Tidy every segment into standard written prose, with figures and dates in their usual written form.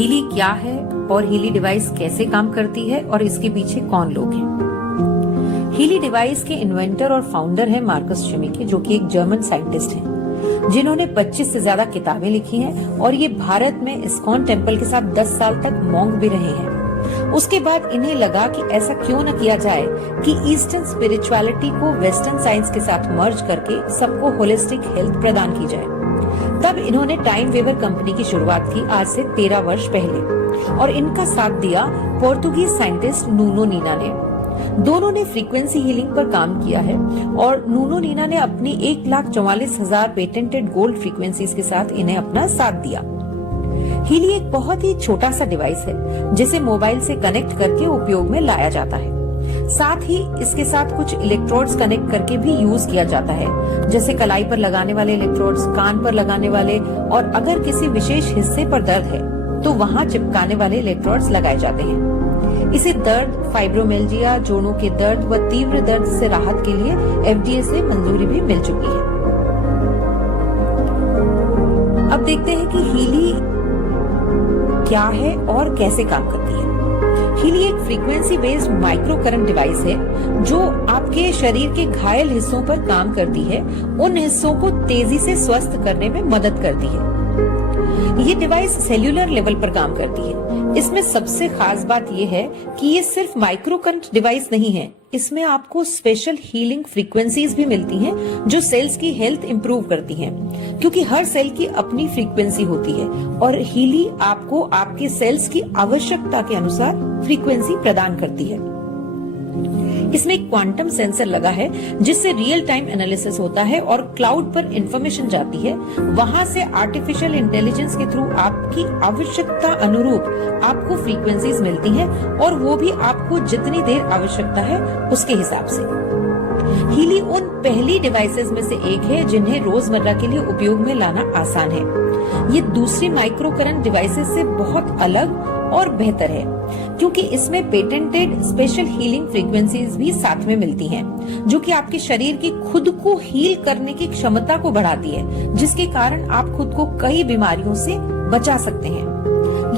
Healy क्या है और हीली डिवाइस कैसे काम करती है और इसके पीछे कौन लोग हैं। हीली डिवाइस के इन्वेंटर और फाउंडर है मार्कस शिमिके, जो कि एक जर्मन साइंटिस्ट हैं, जिन्होंने 25 से ज्यादा किताबें लिखी हैं और ये भारत में इस्कॉन टेम्पल के साथ 10 साल तक मॉन्क भी रहे हैं। उसके बाद इन्हें लगा कि ऐसा क्यों न किया जाए कि ईस्टर्न स्पिरिचुअलिटी को वेस्टर्न साइंस के साथ मर्ज करके सबको होलिस्टिक हेल्थ प्रदान की जाए। तब इन्होंने टाइम वेवर कंपनी की शुरुआत की, आज से 13 वर्ष पहले, और इनका साथ दिया पोर्तुगीज साइंटिस्ट नूनो नीना ने। दोनों ने फ्रीक्वेंसी हीलिंग पर काम किया है और नूनो नीना ने अपनी 1,44,000 पेटेंटेड गोल्ड फ्रीक्वेंसीज के साथ इन्हें अपना साथ दिया। हीली एक बहुत ही छोटा सा डिवाइस है जिसे मोबाइल से कनेक्ट करके उपयोग में लाया जाता है। साथ ही इसके साथ कुछ इलेक्ट्रोड्स कनेक्ट करके भी यूज किया जाता है, जैसे कलाई पर लगाने वाले इलेक्ट्रोड्स, कान पर लगाने वाले, और अगर किसी विशेष हिस्से पर दर्द है तो वहां चिपकाने वाले इलेक्ट्रोड्स लगाए जाते हैं। इसे दर्द, फाइब्रोमिल्जिया, जोड़ों के दर्द व तीव्र दर्द से राहत के लिए FDA से मंजूरी भी मिल चुकी है। अब देखते हैं कि हीली क्या है और कैसे काम करती है। हीली एक frequency based micro current device है जो आपके शरीर के घायल हिस्सों पर काम करती है, उन हिस्सों को तेजी से स्वस्थ करने में मदद करती है। ये डिवाइस सेल्यूलर लेवल पर काम करती है। इसमें सबसे खास बात यह है कि ये सिर्फ माइक्रो करंट डिवाइस नहीं है, इसमें आपको स्पेशल हीलिंग फ्रीक्वेंसीज भी मिलती हैं जो सेल्स की हेल्थ इंप्रूव करती हैं, क्योंकि हर सेल की अपनी फ्रीक्वेंसी होती है और हीली आपको आपके सेल्स की आवश्यकता के अनुसार फ्रीक्वेंसी प्रदान करती है। इसमें एक क्वांटम सेंसर लगा है जिससे रियल टाइम एनालिसिस होता है और क्लाउड पर इंफॉर्मेशन जाती है। वहां से आर्टिफिशियल इंटेलिजेंस के थ्रू आपकी आवश्यकता अनुरूप आपको फ्रीक्वेंसीज मिलती हैं और वो भी आपको जितनी देर आवश्यकता है उसके हिसाब से। हीली उन पहली डिवाइसेस में से एक है जिन्हें रोजमर्रा के लिए उपयोग में लाना आसान है। ये दूसरी माइक्रो करंट डिवाइसेस से बहुत अलग और बेहतर है क्योंकि इसमें पेटेंटेड स्पेशल हीलिंग फ्रीक्वेंसीज भी साथ में मिलती हैं, जो कि आपके शरीर की खुद को हील करने की क्षमता को बढ़ाती है, जिसके कारण आप खुद को कई बीमारियों से बचा सकते हैं।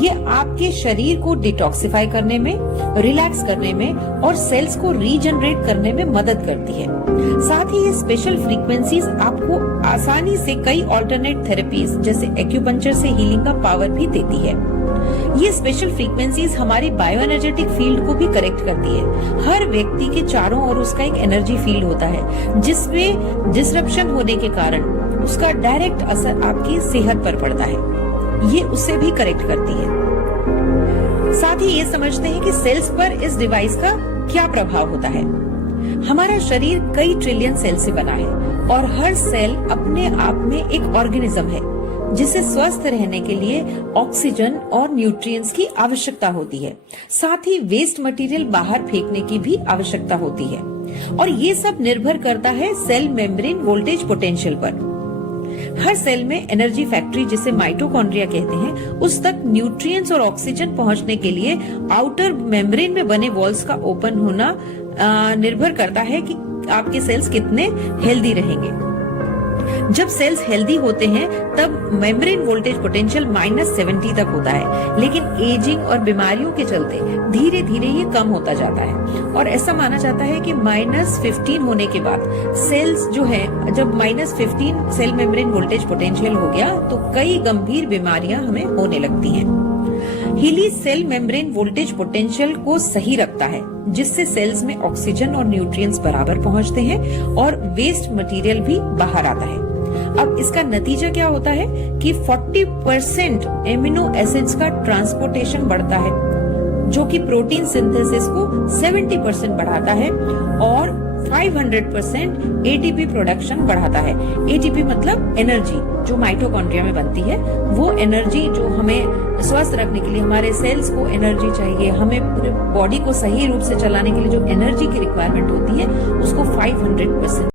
ये आपके शरीर को डिटॉक्सिफाई करने में, रिलैक्स करने में और सेल्स को रीजनरेट करने में मदद करती है। साथ ही ये स्पेशल फ्रीक्वेंसीज आपको आसानी से कई ऑल्टरनेट थेरेपीज जैसे एक्यूपंक्चर से हीलिंग का पावर भी देती है। ये स्पेशल फ्रीक्वेंसीज हमारी बायो एनर्जेटिक फील्ड को भी करेक्ट करती है। हर व्यक्ति के चारों ओर उसका एक एनर्जी फील्ड होता है जिसमें डिसरप्शन होने के कारण उसका डायरेक्ट असर आपकी सेहत पर पड़ता है। ये उसे भी करेक्ट करती है। साथ ही ये समझते हैं कि सेल्स पर इस डिवाइस का क्या प्रभाव होता है। हमारा शरीर कई ट्रिलियन सेल से बना है और हर सेल अपने आप में एक ऑर्गेनिज्म है जिसे स्वस्थ रहने के लिए ऑक्सीजन और न्यूट्रिएंट्स की आवश्यकता होती है। साथ ही वेस्ट मटेरियल बाहर फेंकने की भी आवश्यकता होती है और ये सब निर्भर करता है सेल मेम्ब्रेन वोल्टेज पोटेंशियल पर। हर सेल में एनर्जी फैक्ट्री, जिसे माइटोकॉन्ड्रिया कहते हैं, उस तक न्यूट्रिएंट्स और ऑक्सीजन पहुंचने के लिए आउटर मेम्ब्रेन में बने वॉल्स का ओपन होना निर्भर करता है कि आपके सेल्स कितने हेल्दी रहेंगे। जब सेल्स हेल्दी होते हैं तब मेम्ब्रेन वोल्टेज पोटेंशियल -70 तक होता है, लेकिन एजिंग और बीमारियों के चलते धीरे धीरे ये कम होता जाता है और ऐसा माना जाता है कि -15 होने के बाद सेल्स जो है, जब -15 सेल मेम्ब्रेन वोल्टेज पोटेंशियल हो गया तो कई गंभीर बीमारियां हमें होने लगती हैं। हीली सेल मेम्ब्रेन वोल्टेज पोटेंशियल को सही रखता है, जिससे सेल्स में ऑक्सीजन और न्यूट्रिएंट्स बराबर पहुंचते हैं और वेस्ट मटेरियल भी बाहर आता है। अब इसका नतीजा क्या होता है कि 40% एमिनो एसिड्स का ट्रांसपोर्टेशन बढ़ता है, जो कि प्रोटीन सिंथेसिस को 70% बढ़ाता है और 500% एटीपी प्रोडक्शन बढ़ाता है। एटीपी मतलब एनर्जी जो माइटोकॉन्ड्रिया में बनती है, वो एनर्जी जो हमें स्वस्थ रखने के लिए, हमारे सेल्स को एनर्जी चाहिए, हमें पूरे बॉडी को सही रूप से चलाने के लिए जो एनर्जी की रिक्वायरमेंट होती है उसको 500%